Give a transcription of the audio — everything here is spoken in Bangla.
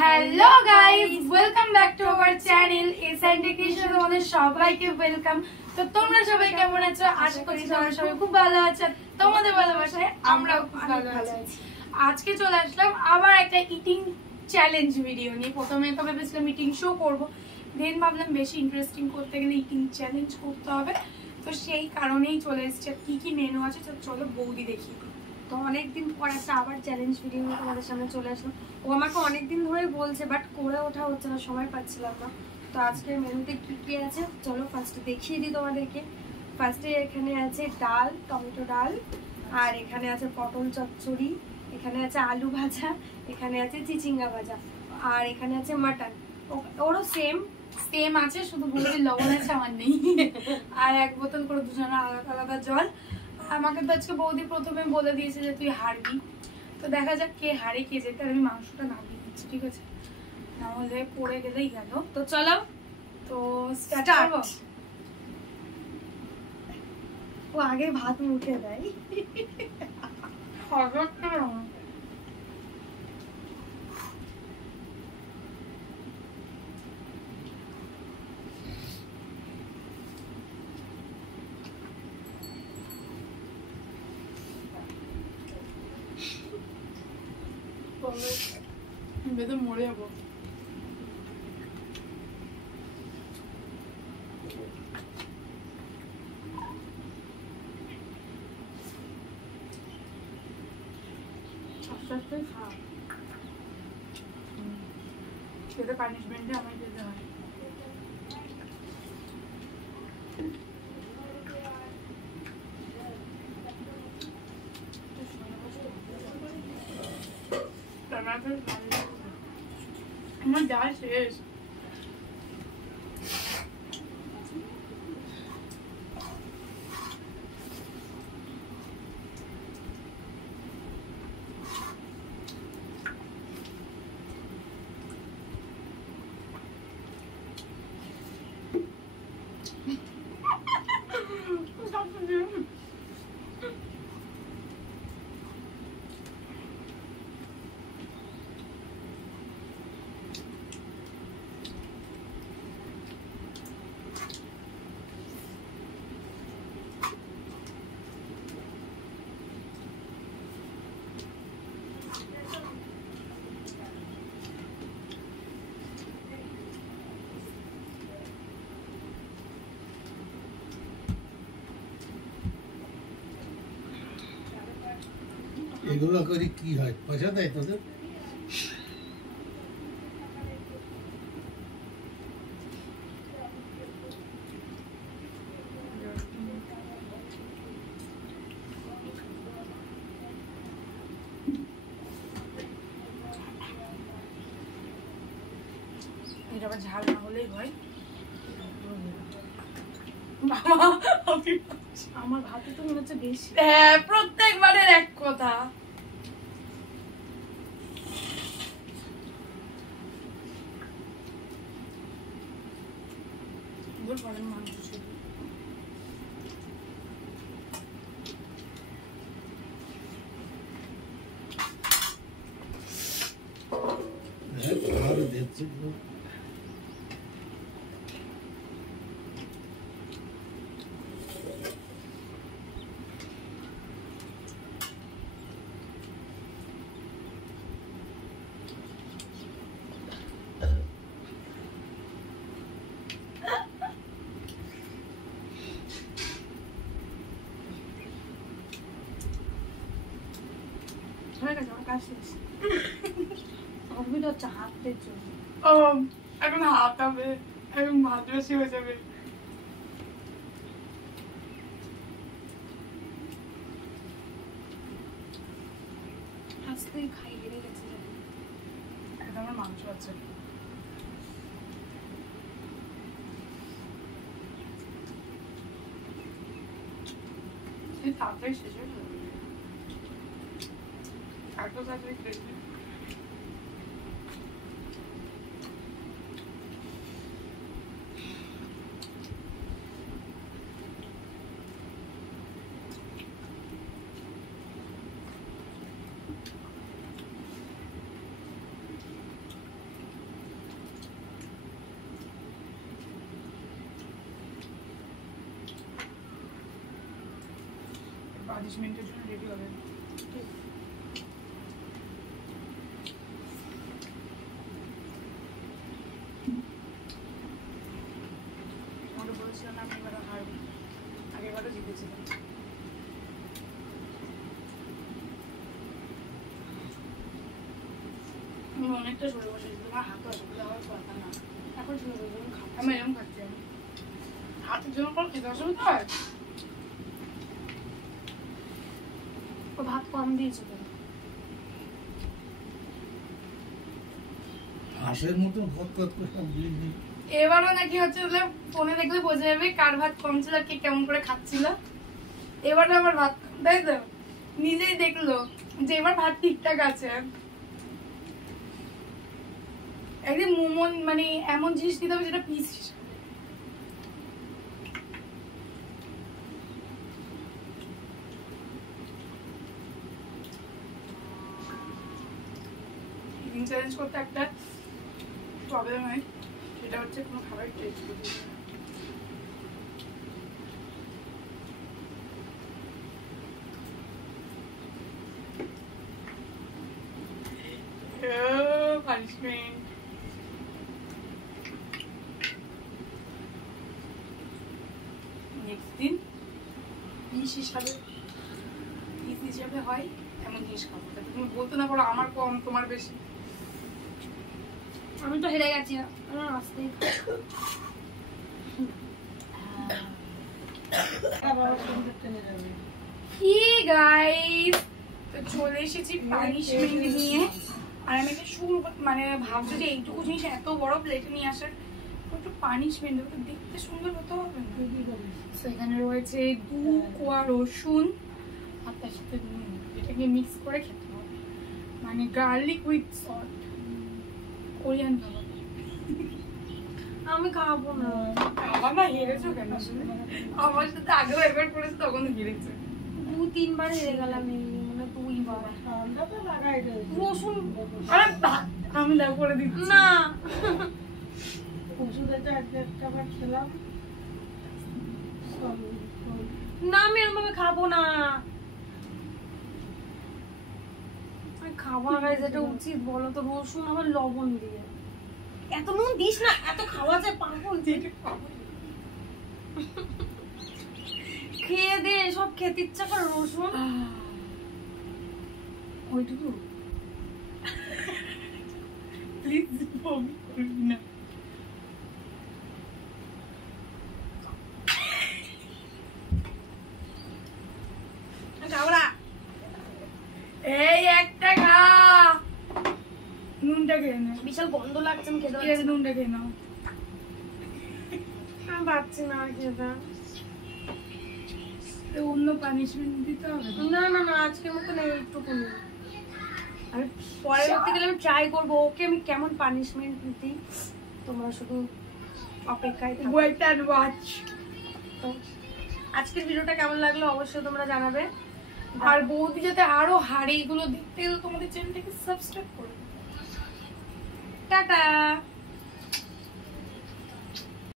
Hello guys, welcome back to our channel SND creation. তোমাদের সবাইকে ওয়েলকাম। তো তোমরা সবাই কেমন আছো? আশা করি তোমরা সবাই খুব ভালো আছো। তোমাদের ভালোবাসায় আমরাও খুব ভালো আছি। আজকে চলে আসলাম আবার একটা ইটিং চ্যালেঞ্জ ভিডিও নিয়ে। প্রথমে তো ভেবেছিলাম ইটিং শো করব, দেন ভাবলাম বেশি ইন্টারেস্টিং করতে গেলে ইটিং চ্যালেঞ্জ করতে হবে। তো সেই কারণেই চলে এসেছে। কি কি মেনু আছে চলো বৌদি দেখি। তো অনেকদিন পর একটা আবার চ্যালেঞ্জ ভিডিও নিয়ে তোমাদের সামনে চলে আসলাম। ও আমাকে অনেকদিন ধরে বলছে, বাট করে ওঠা হচ্ছে না, সময় পাচ্ছিলাম না। তো আজকের মেনুতে কি কি আছে চলো ফার্স্টে দেখিয়ে দিই তোমাদেরকে। ফার্স্টে এখানে আছে ডাল, টমেটো ডাল, আর এখানে আছে পটল চচ্চড়ি, এখানে আছে আলু ভাজা, এখানে আছে চিচিঙ্গা ভাজা, আর এখানে আছে মাটন। ওরও সেম আছে, শুধু বৌদির লবণ আছে, আমার নেই। আর এক বোতল করে দুজনের আলাদা আলাদা জল। আমাকে তো আজকে বৌদি প্রথমে বলে দিয়েছে যে তুই হারবি। তো দেখা যাক কে হারে কে যেতে। আমি মাংসটা নামিয়ে দিচ্ছি, ঠিক আছে? না হলে পড়ে গেলেই গেল। তো চলো, তো স্টার্ট করবো। ও আগে ভাত মুখে দেয়। বেঁধে মরে যাবো। সেটা পানিশমেন্টে আমায় যেতে হয়। আমার ডাল শেষ। এগুলো করে কি হয়? পয়সা দেয় তোদের? এটা আবার ঝাল না হলেই হয়। আমার ভাতে তো মনে হচ্ছে বেশি। হ্যাঁ, প্রত্যেকবারের এক কথা। মাংস ছিল আর দেখছি হয়ে গেছে, আমার কাজ শেষ। সবগুলো হচ্ছে হাতের জন্য। এখন হাত হবে, এখন ভাত বেশি হয়ে যাবে। আজকে খাই হেরে গেছে। এখন আমার মাংস আছে। তাড়াতাড়ি শেষ হয়ে যাবে। এত তাড়াতাড়ি খেয়েছি। পানিশমেন্টের জন্য রেডি হবে। আমাকে বলেছিল না আমি এবারও হারবো, আগেরবারও জিতেছিলাম। আমি অনেকটা সরে বসেছি, তোমার হাতে অসুবিধা হওয়ার কথা না। এখন শুনে বলবো খাবো। আমি এরকম খাচ্ছি, আমি হাতের জন্য কোনো খেতে অসুবিধা হয়? ও ভাত কম দিয়েছো কেন? হাঁসের মতো ভত ভত করে সব দিয়ে দিই। এবারও নাকি হচ্ছে ফোনে দেখলে বোঝা যাবে কার ভাত কম ছিল আর কে কেমন করে খাচ্ছিল। এবারও আমার ভাত কম, তাই তো? নিজেই দেখলো যে এবার ভাত ঠিকঠাক আছে। একদিন মোমো মানে এমন জিনিস দিতে হবে যেটা পিস হিসাবে। ইটিং চ্যালেঞ্জ করতে একটা প্রবলেম হয়, সেটা হচ্ছে কোনো খাবার টেস্ট করতে পারি না। পানিশমেন্ট। নেক্সট দিন পিস হিসাবে হয় এমন জিনিস খাবো, যাতে তুমি বলতে না পারো আমার কম তোমার বেশি। আমি তো হেরে গেছি, আমার আসতেই কি গাইস, তো চলে এসেছি পানিশমেন্ট নিয়ে। আর আমি একটা মানে ভাবছি যে এইটুকু জিনিস এত বড় প্লেটে নিয়ে আসার একটু পানিশমেন্ট, ওটা দেখতে সুন্দর হতে হবে না? তো এখানে রয়েছে 2 কোয়া রসুন আর তার সাথে নুন, এটাকে মিক্স করে খেতে হবে, মানে গার্লিক উইথ সল্ট, কোরিয়ান খাবার। আমি খাবো না। আমার না হেরেছো কেন? আমার সাথে আগেও একবার করেছে, তখন হেরেছে। 2-3 বার হেরে গেলাম, মানে 2 বার। রসুন আরে বাহ, আমি দাও করে দিচ্ছি। না, না আমি এরকম ভাবে খাবো না। আমি খাবো না guys, এটা উচিত বলো তো? রসুন আবার লবণ দিয়ে, এত নুন দিস না, এত খাওয়া যায় পাগল। খেয়ে দে, সব খেতে ইচ্ছা করে রসুন। ওইটুকু প্লিজ বমি করবি না। খাবো না, এই একটা খা, নুনটা খেয়ে নে। বিশাল গন্ধ লাগছে, আমি খেতে ঠিক আছে, পারছি না। নুনটা খেয়ে নাও। আমি পারছি না আর খেতে। তো অন্য পানিশমেন্ট দিতে হবে না? না না না, আজকের মতো নেই, একটুকুনি। আমি পরবর্তী গেলে আমি ট্রাই করবো ওকে আমি কেমন পানিশমেন্ট দিই। তোমরা শুধু অপেক্ষায় থাকো। Wait and watch. তো আজকের ভিডিওটা কেমন লাগলো অবশ্যই তোমরা জানাবে। আর বৌদি যাতে আরো হারে এগুলো দেখতে গেলে তোমাদের চ্যানেলটাকে সাবস্ক্রাইব করো। টাটা।